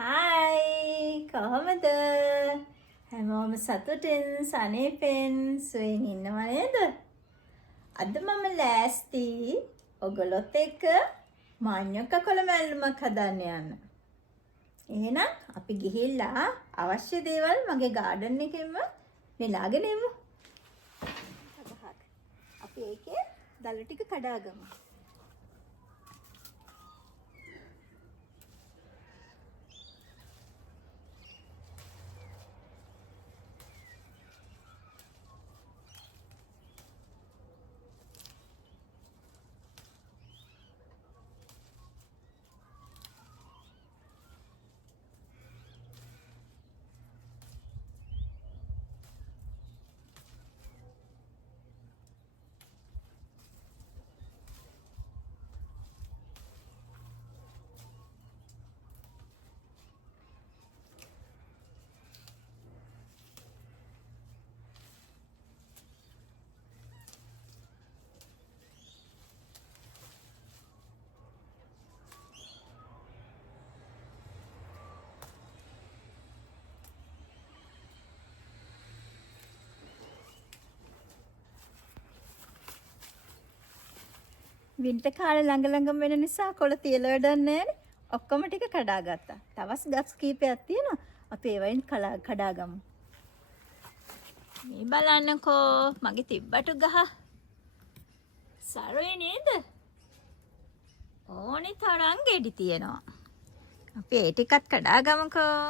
Hi කොහොමද? හැමෝම සතුටින් සනීපෙන් සුවයෙන් ඉන්නව නේද? අද මම ලෑස්ති ඔයගොල්ලොත් එක්ක මාඤ්ඤොක්ක කොළ මැල්ලුමක් හදන්න යන්න. එහෙනම් අපි ගිහිල්ලා අවශ්‍ය දේවල් මගේ ගාඩන් එකෙන්ම නෙලාගෙන එමු. අපි ඒකේ දළු ටික කඩාගමු. වින්ටර් කාලේ ළඟම වෙන නිසා කොළ තියලා වැඩක් නැහැ. ඔක්කොම ටික කඩාගත්තා. තවස් ගස් කීපයක් තියෙනවා. අපි ඒවයින් කඩාගමු. මේ බලන්නකෝ මගේ තිබ්බටු ගහ. සරුවේ නේද? ඕනි තරම් ගෙඩි තියෙනවා. අපි ඒ ටිකත් කඩාගමුකෝ.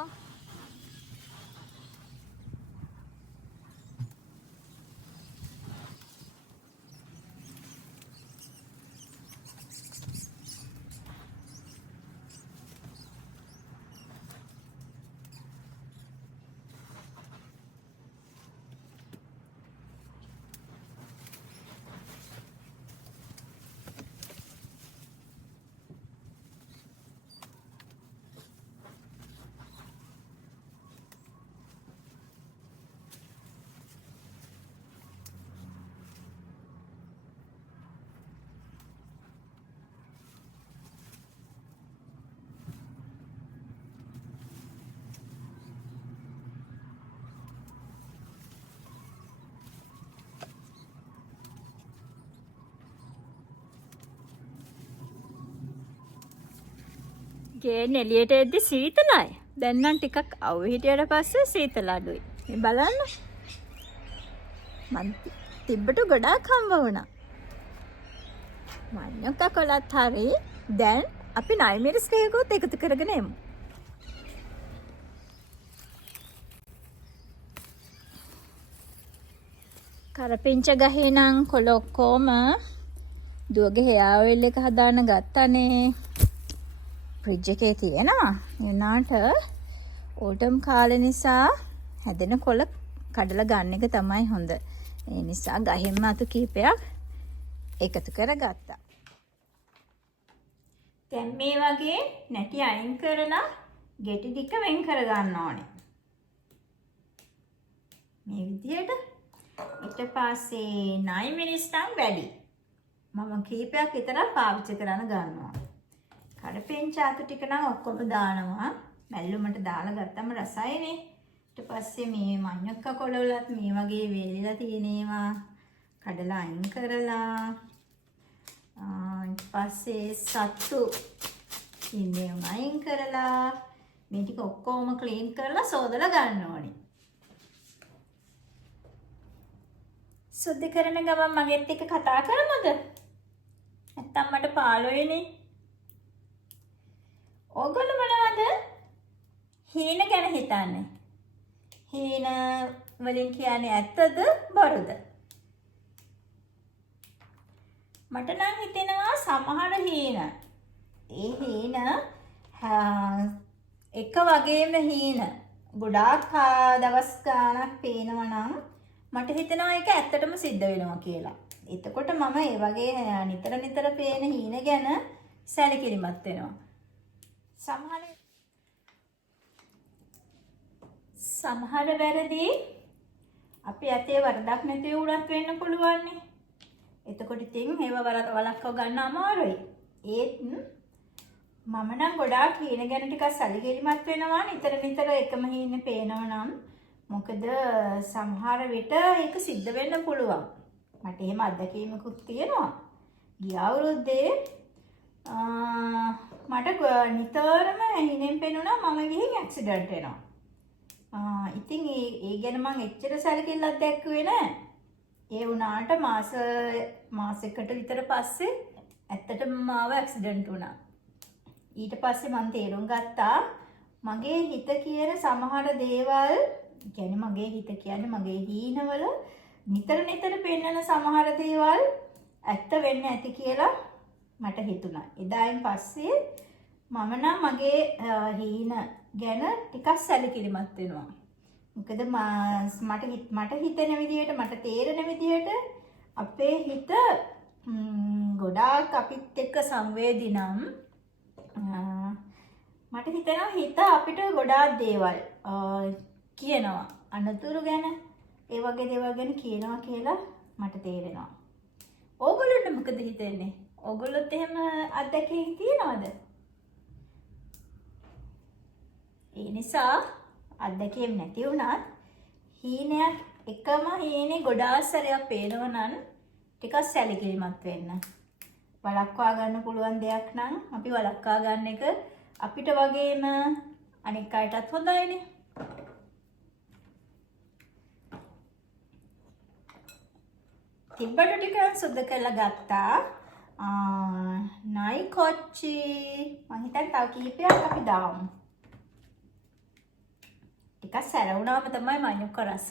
ගේන් එළියට එද්දි සීතලයි. දැන් නම් ටිකක් අවු හිටියට පස්සේ සීතල අඩුයි. මේ බලන්න. මං තිබ්බට ගොඩාක් හම්බ වුණා. මාඤ්ඤොක්ක කොළත් හරි. දැන් අපි නයිමිරිස් ටිකකුත් එකතු කරගෙන එමු. කරපිංච ගහේ නම් කොළ ඔක්කොම දුවගේ හෙයා ඔයිල් එක හදාන්න ගත්තානේ. ෆ්‍රිජ් එකේ තියෙනවා. එනාට ඕටම් කාලේ නිසා හැදෙන කොළ කඩලා ගන්න එක තමයි හොඳ. ඒ නිසා ගහෙන්ම අතු කීපයක් එකතු කරගත්තා. දැන් මේ වගේ නැටි අයින් කරලා ගෙටි ටික වෙන් කර ගන්න ඕනේ. මේ විදියට ඊට පස්සේ 9 මිනිස් නම් වැඩි. මම කීපයක් විතරක් පාවිච්චි කරන්න ගන්නවා. කඩපෙන්චාතු ටික නම් ඔක්කොම දානවා. මැල්ලුමට දාලා ගත්තම රසයිනේ. ඊට පස්සේ මේ මාඤ්ඤොක්ක කොළවලත් මේ වගේ වේලිලා තියෙනවා. කඩලා අයින් කරලා ඊට පස්සේ සත්තු ඉන්නේ අයින් කරලා මේ ටික ඔක්කොම ක්ලීන් කරලා සෝදලා ගන්න ඕනේ. සුද්ධ කරන ගමන් මගෙත් එක්ක කතා කරමුද? නැත්තම් මට පාළුවේනේ. ඕගොල්ලෝ මොනවද හීන ගැන හිතන්නේ? හීන වලින් කියන්නේ ඇත්තද බොරුද? මට නම් හිතෙනවා සමහර හීන. ඒ හීන එක වගේම හීන ගොඩාක් දවස් ගාණක් පේනවා නම් මට හිතෙනවා ඒක ඇත්තටම සිද්ධ වෙනවා කියලා. එතකොට මම ඒ වගේ නිතර පේන හීන ගැන සැලකිලිමත් වෙනවා. සමහර වැරදි අපි ඇතේ වරදක් නැති වුණත් වෙන්න පුළුවන් නේ. එතකොට ඉතින් ඒව වලක්ව ගන්න අමාරුයි. ඒත් මම නම් ගොඩාක් හීන ගැන ටිකක් සැලකිලිමත් වෙනවා නිතර නිතර එකම හීනේ පේනවා නම්. මොකද සමහර විට ඒක සිද්ධ වෙන්න පුළුවන්. මට එහෙම අත්දැකීමකුත් තියෙනවා. ගිය අවුරුද්දේ මට නිතරම හීනෙන් පේනුණා මම ගිහින් ඇක්සිඩන්ට් වෙනවා. ඉතින් ඒ ගැන මං එච්චර සැලකිල්ලක් දැක්කුවේ නෑ. ඒ වුණාට මාසෙකට විතර පස්සේ ඇත්තටම මාව ඇක්සිඩන්ට් වුණා. ඊට පස්සේ මම තේරුම් ගත්තා මගේ හිත කියන සමහර දේවල්, කියන්නේ මගේ හිත කියන්නේ මගේ හීනවල නිතර නිතර පෙන්වන සමහර දේවල් ඇත්ත වෙන්න ඇති කියලා මට හිතුණා. එදායින් පස්සේ මම නම් මගේ හීන ගැන ටිකක් සැලකිලිමත් වෙනවා. මොකද මට හිතෙන විදිහට මට තේරෙන විදිහට අපේ හිත ගොඩාක් අපිත් එක්ක සංවේදී නම් මට හිතෙනවා හිත අපිට ගොඩාක් දේවල් කියනවා. අනතුරු ගැන ඒ වගේ දේවල් ගැන කියනවා කියලා මට තේරෙනවා. ඕගොල්ලන්ට මොකද හිතෙන්නේ? ඕගොල්ලොත් එහෙම අත්දැකීම් තියනවද? ඒ නිසා අත්දැකීම් නැති වුණත් හීනයක් එකම හීනේ ගොඩාක් සැරයක් පේනවා නම් ටිකක් සැලකිලිමත් වෙන්න. වළක්වා ගන්න පුළුවන් දෙයක් නම් අපි වළක්වා ගන්න එක අපිට වගේම අනික් අයටත් හොඳයිනේ. තිබ්බට ටික සුද්ධ කරලා ගත්තා. නයි කොච්චි මං හිතන්නේ තව කීපයක් අපි දාමු. ටිකක් සැර වුණාම තමයි මඤ්ඤොක්ක රස.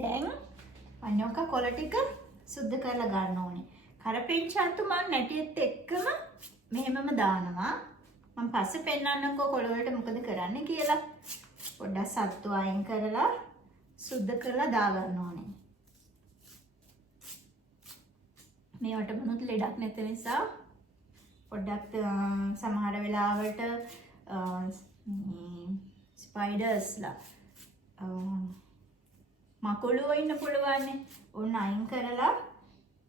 දැන් මඤ්ඤොක්ක කොළ ටික සුද්ධ කරලා ගන්න ඕනේ. කරපිංචාතු මම නැටියෙත් එක්කම මෙහෙමම දානවා. මම පස්සේ පෙන්නන්නම්කෝ කොළ වලට මොකද කරන්න කියලා. පොඩ්ඩක් සත්තු අයින් කරලා සුද්ධ කරලා දා ගන්න ඕනේ. මේවට මොනොත් ලෙඩක් නැති නිසා පොඩ්ඩක් සමහර වෙලාවට ස්පයිඩර්ස්ලා මකුළුව ඉන්න පුළුවන් නේ. උන් අයින් කරලා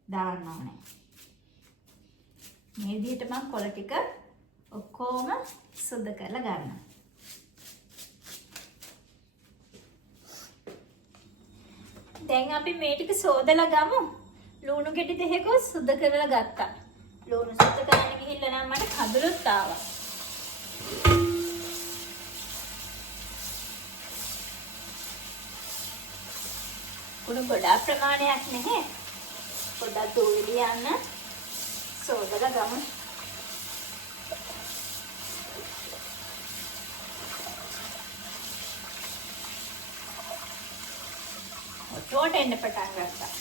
දාන්න ඕනේ. මේ විදිහට මම කොළ ටික ඔක්කොම සුද්ධ කරලා ගන්නවා. දැන් අපි මේ ටික සෝදලා ගමු. ලුණු ගෙඩි දෙකක් සුද්ධ කරලා ගත්තා. ලුණු සුද්ධ කරන්න ගිහිල්ලා නම් මට කඳුළුත් ආවා. කුණු ගොඩාක් ප්‍රමාණයක් නැහැ. පොඩ්ඩක් දෝවිලි යන්න සෝදලා ගමු. ඔතෝට එන්න පටන් ගත්තා.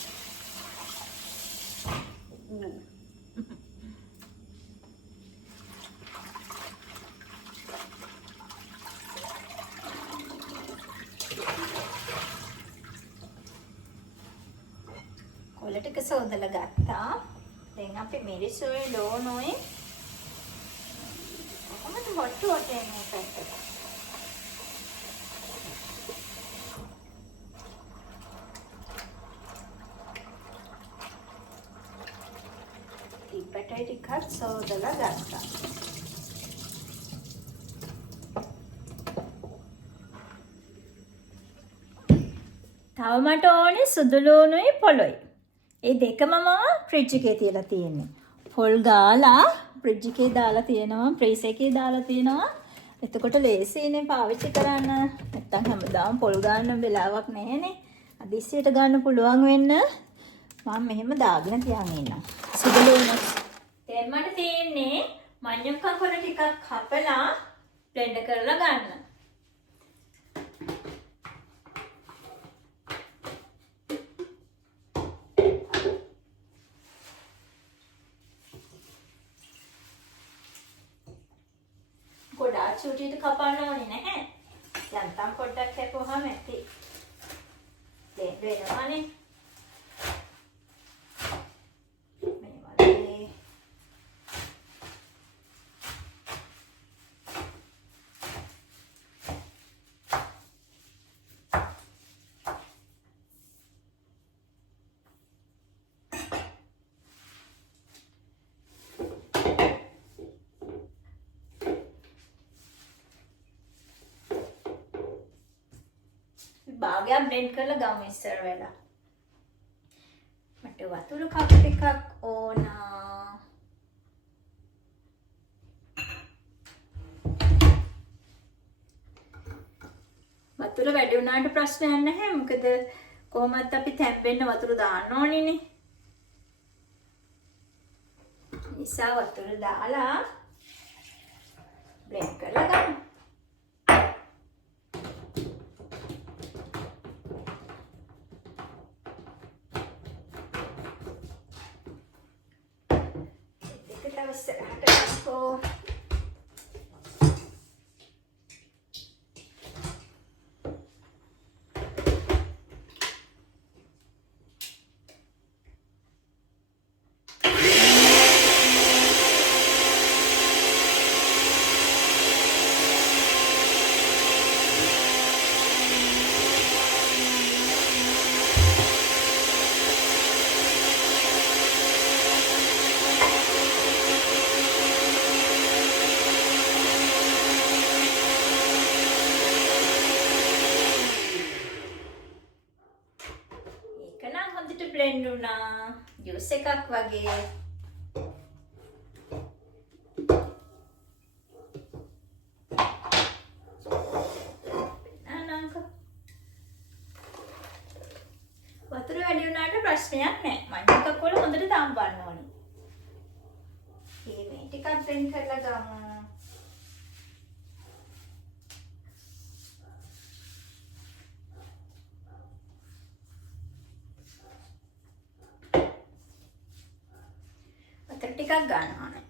කොළ ටික සෝදලා ගත්තා. දැන් අපි මිරිසුයි ලෝණුයි කොහොමද හොට්ටුවට එන්නේ පැත්තට. ඉබ්බටයි ටිකක් සෝදලා ගත්තා. තව මට ඕනේ සුදු ලුණුයි පොළොයි. ඒ දෙකම මම ෆ්‍රිජ් එකේ තියලා තියෙන්නේ. පොල් ගාලා ෆ්‍රිජ් එකේ දාලා තියෙනවා, ෆ්‍රීසර් එකේ දාලා තියෙනවා. එතකොට ලේසියිනේ පාවිච්චි කරන්න. නැත්තම් හැමදාම පොල් ගන්න වෙලාවක් නැහැනේ. අදිස්සියට ගන්න පුළුවන් වෙන්න මම මෙහෙම දාගෙන තියන් ඉන්නවා. සුදු ලුණු. දැන් මට තියෙන්නේ මඤ්ඤොක්ක කොළ ටිකක් කපලා බ්ලෙන්ඩ් කරලා ගන්න. ගොඩාක් චූටියට කපන්න ඕනේ නැහැ. යන්තම් පොඩ්ඩක් කැපුවාම ඇති. දැන් වෙනවනේ. මේ වගේ භාගයක් බ්ලෙන්ඩ් කරලා ගමු ඉස්සර වෙලා. මට වතුර කප් එකක් ඕන. වතුර වැඩි වුණාට ප්‍රශ්නයක් නැහැ. මොකද කොහොමත් අපි තැම්බෙන්න වතුර දාන්න ඕනේනේ. නිසා වතුර දාලා බ්ලෙන්ඩ් කරලා ගමු. ඉස්සරහට ගන්නකෝ. බ්ලෙන්ඩ් වුණා. ජූස් එකක් වගේ. වතුර වැඩි වුණාට ප්‍රශ්නයක් නැහැ. මංජ කක්කොල හොඳට තම්බන්න ඕනේ. මේ ටිකක් බ්ලෙන්ඩ් කරලා ගමු. ටිකක් ගන්න ඕනේ.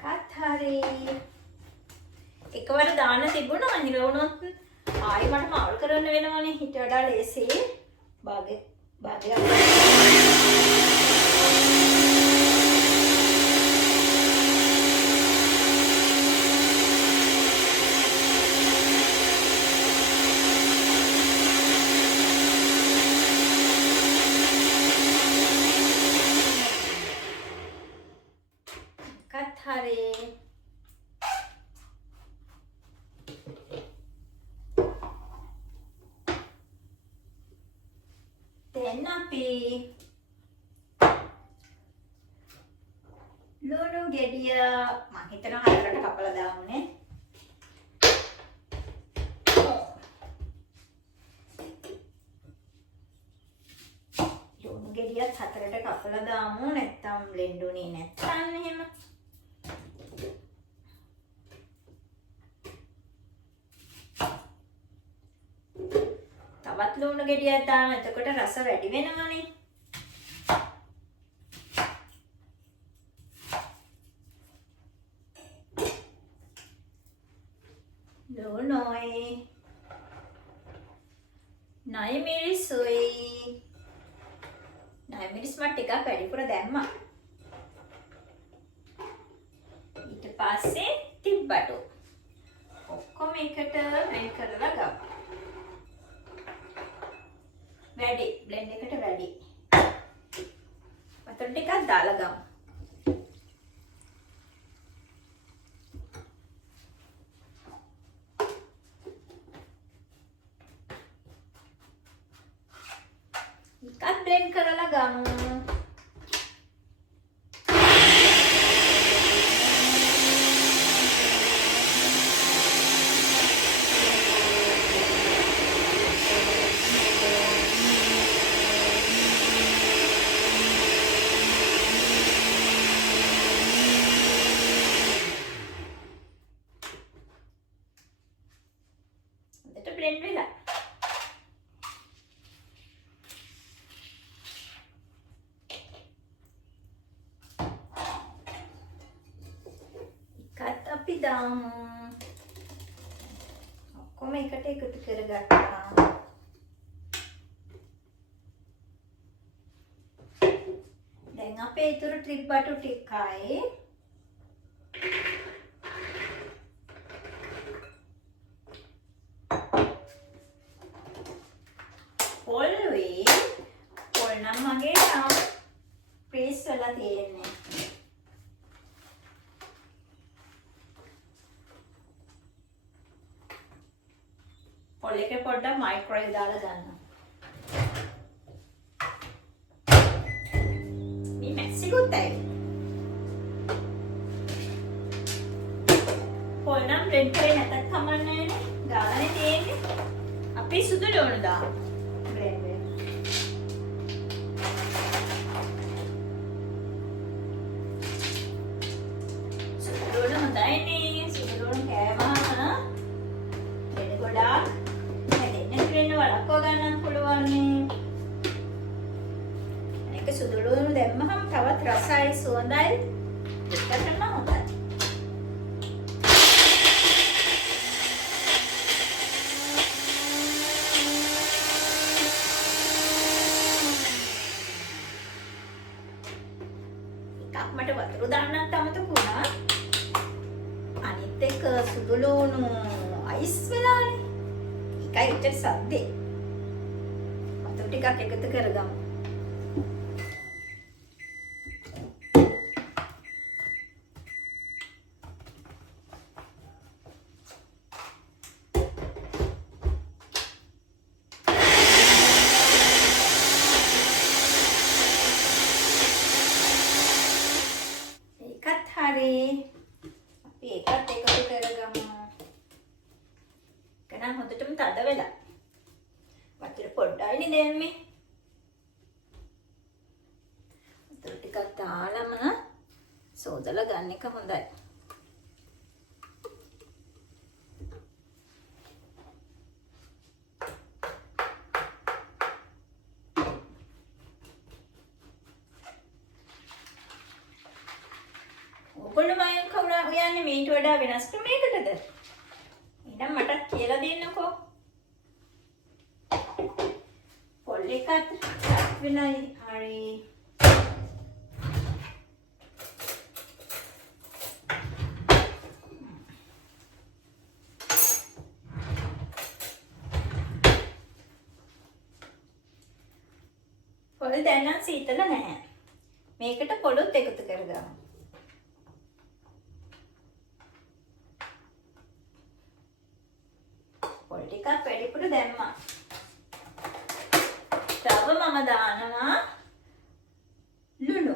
කතරි එකවර දාන්න තිබුණා. අනිර වුණොත් ආයෙ මට මාවල් කරන්න වෙනවනේ. ඊට වඩා ලේසි භාගයක් දැන් අපි ලුණු ගෙඩිය මම හිතනවා හතරට කපලා දාමුනේ. ලුණු ගෙඩියත් හතරට කපලා දාමු. නැත්තම් බ්ලෙන්ඩ් උනේ නැත්තම් එහෙම. තවත් ලුණු ගෙඩියක් දාන්න. එතකොට රස වැඩි වෙනවනේ. ලුණුයි නයි මිරිසුයි. නයි මිරිස් මට ටිකක් වැඩිපුර දැම්මා. ඊට පස්සේ තිබ්බටු ඔක්කොම එකට බ්ලෙන්ඩ් කරලා ගමු. වැඩි බ්ලෙන්ඩ් එකට වැඩි. වතුර ටිකක් දාලා ගමු. ටිකක් බ්ලෙන්ඩ් කරලා ගමු. blend වෙලා. එකත් අපි දාමු. ඔක්කොම එකට එකතු කරගත්තා. දැන් අපේ ඊතුරු ට්‍රිප් බටු ටිකයි පොල් නම් මගේ තාම ප්‍රේස් වෙලා තියෙන්නේ. පොල් එකේ පොඩ්ඩක් මයික්‍රෝවේව් දාලා ගන්නවා. මේ මැක්සිකුත් ඇයි. පොල් නම් බ්ලෙන්ඩ් කරේ නැතත් කමන්නේ නෑනේ. ගාලානේ තියෙන්නේ. අපි සුදු ලුණු දාමු. බ්ලෙන්ඩ් එක. සුදු ලුණු හොඳයිනේ. සුදු ලුණු කෑවම දෙන්න ගොඩාක් හැදෙන්න දෙන්න වලක්ව ගන්න පුළුවන් නේ. අනික සුදු ලුණු දැම්මහම තවත් රසයි සුවඳයි දෙකටම හොඳයි. මට වතුර දාන්නත් අමතක වුණා. අනිත් එක සුදු ලුණු අයිස් වෙලානේ. ඒකයි උච්ච සද්දේ. වතුර ටිකක් එකතු කරගමු. අපි ඒකත් එකතු කරගමු. කනම් හොඳටම තද වෙලා. වතුර පොඩ්ඩයිනේ දැම්මේ. වතුර ටිකක් දාලම සෝදලා ගන්න එක හොඳයි. ඔයගොල්ලෝ මම කවුරුහරි කියන්නේ මීට වඩා වෙනස් ක්‍රමයකටද? එහෙනම් මටත් කියලා දෙන්නකෝ. පොල් එකත් වෙනයි හරි. පොල් දැන් නම් සීතල නැහැ. මේකට පොලොත් එකතු කරගමු. පොල් ටිකක් වැඩිපුර දැම්මා. තව මම දානවා ලුණු.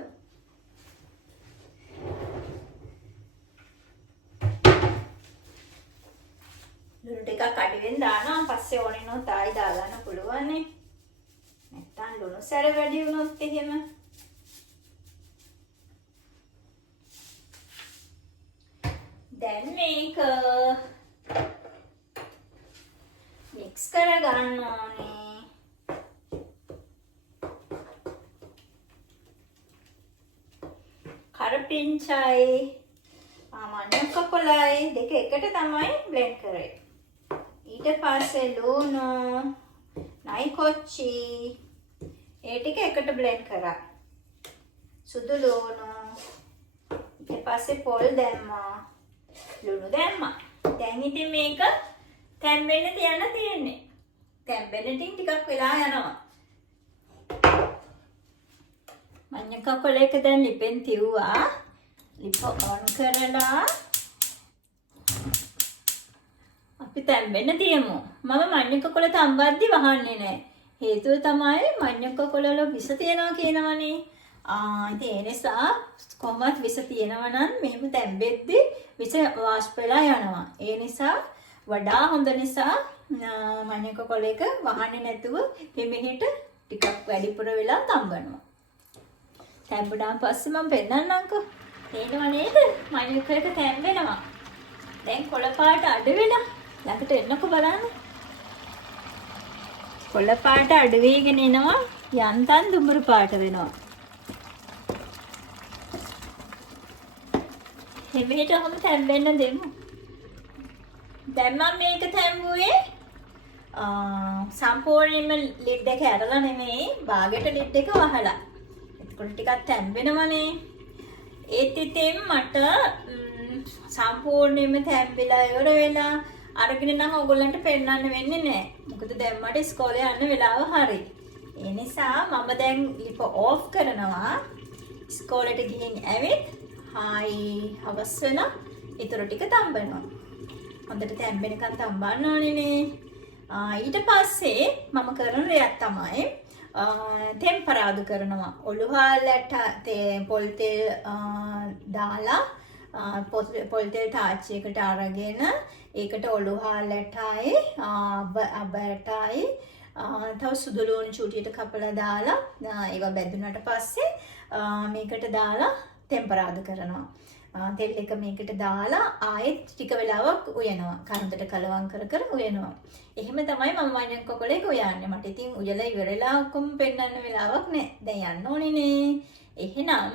ලුණු ටිකක් අඩුවෙන් දානවා. පස්සේ ඕනේ නෝ තායි දාගන්න පුළුවන් නේ. නැත්තම් ලුණු සැර වැඩි වුණොත් එහෙම. දැන් මේක මික්ස් කරගන්න ඕනේ. කරපිංචායි මඤ්ඤොක්ක කොළයි දෙක එකට තමයි බ්ලෙන්ඩ් කරේ. ඊට පස්සේ ලුණු, නයි කොච්චි ඒ ටික එකට බ්ලෙන්ඩ් කරා. සුදු ලුණු ඊට පස්සේ පොල් දැම්මා. ලුණු දැම්මා. දැන් ඉතින් මේක තැම්බෙන්න තියන්න තියෙන්නේ. තැම්බෙන්න ටිකක් වෙලා යනවා. මඤ්ඤොක්ක කොළ එක දැන් ලිපෙන් තියුවා. ලිප ඔන් කරලා අපි තැම්බෙන්න තියමු. මම මඤ්ඤොක්ක කොළ තම්බද්දි වහන්නේ නැහැ. හේතුව තමයි මඤ්ඤොක්ක කොළ වල විස තියෙනවා කියනවනේ. ඉතින් ඒ නිසා කොහොමවත් විස තියෙනවා නම් මෙහෙම තැම්බෙද්දි විස වාෂ්ප වෙලා යනවා. ඒ නිසා වඩා හොඳ නිසා මඤ්ඤොක්ක කොළ එක වහන්නේ නැතුව මෙහෙට ටිකක් වැඩිපුර වෙලා තම්බනවා. තැම්බුණාන් පස්සේ මම පෙන්නන්නම්කෝ. තේරෙනව නේද? මඤ්ඤොක්ක එක තැම්බෙනවා. දැන් කොළ පාට අඩු වෙලා ළඟට එන්නකෝ බලන්න. කොළ පාට අඩු වෙගෙන එනවා. යන්තම් දුඹුරු පාට වෙනවා. මෙහෙට ඔහොම තැම්බෙන්න දෙමු. දැන් මම මේක තැම්බුවේ සම්පූර්ණයෙන්ම ලිඩ් එක ඇරලා නෙමෙයි, බාගෙට ලිඩ් එක වහලා. එතකොට ටිකක් තැම්බෙනවනේ. ඒත් ඉතින් මට සම්පූර්ණයෙන්ම තැම්බිලා ඉවර වෙලා අරගෙන නම් ඔයගොල්ලන්ට පෙන්නන්න වෙන්නේ නැහැ. මොකද දැන් මට ඉස්කෝලේ යන්න වෙලාව හරි. ඒ නිසා මම දැන් ලිප ඕෆ් කරනවා. ඉස්කෝලේට ගිහින් ඇවිත් හායි හවස් වෙලා ඊටර ටික තම්බනවා. හොඳට තැම්බෙනකන් තම්බන්න ඕනේ නේ. ඊට පස්සේ මම කරන දෙයක් තමයි ටෙම්පරාදු කරනවා. ඔලුහාලට පොල් තෙල් දාලා පොල් තෙල් තාච්චියකට අරගෙන ඒකට ඔලුහාලටයි අබටයි තව සුදුලුණු චූටියට කපලා දාලා ඒවා බැදුනට පස්සේ මේකට දාලා ටෙම්පරාදු කරනවා. තෙල් එක මේකට දාලා ආයෙත් ටික වෙලාවක් උයනවා. කන්දට කලවම් කර කර උයනවා. එහෙම තමයි මම වයින් කොකලේක උයන්නේ. මට ඉතින් උයලා ඉවරලා ඔක්කොම පෙන්නන්න වෙලාවක් නැහැ. දැන් යන්න ඕනේනේ. එහෙනම්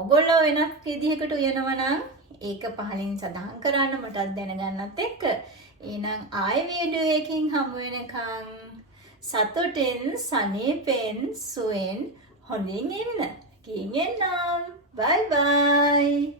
ඔයගොල්ලෝ වෙනත් විදිහකට උයනවා නම් ඒක පහලින් සඳහන් කරන්න මටත් දැනගන්නත් එක්ක. එහෙනම් ආයෙ වීඩියෝ එකකින් හමු වෙනකන් සතුටින් සනීපෙන් සුවෙන් හොඳින් ඉන්න. කින් එන්නම්. Bye bye.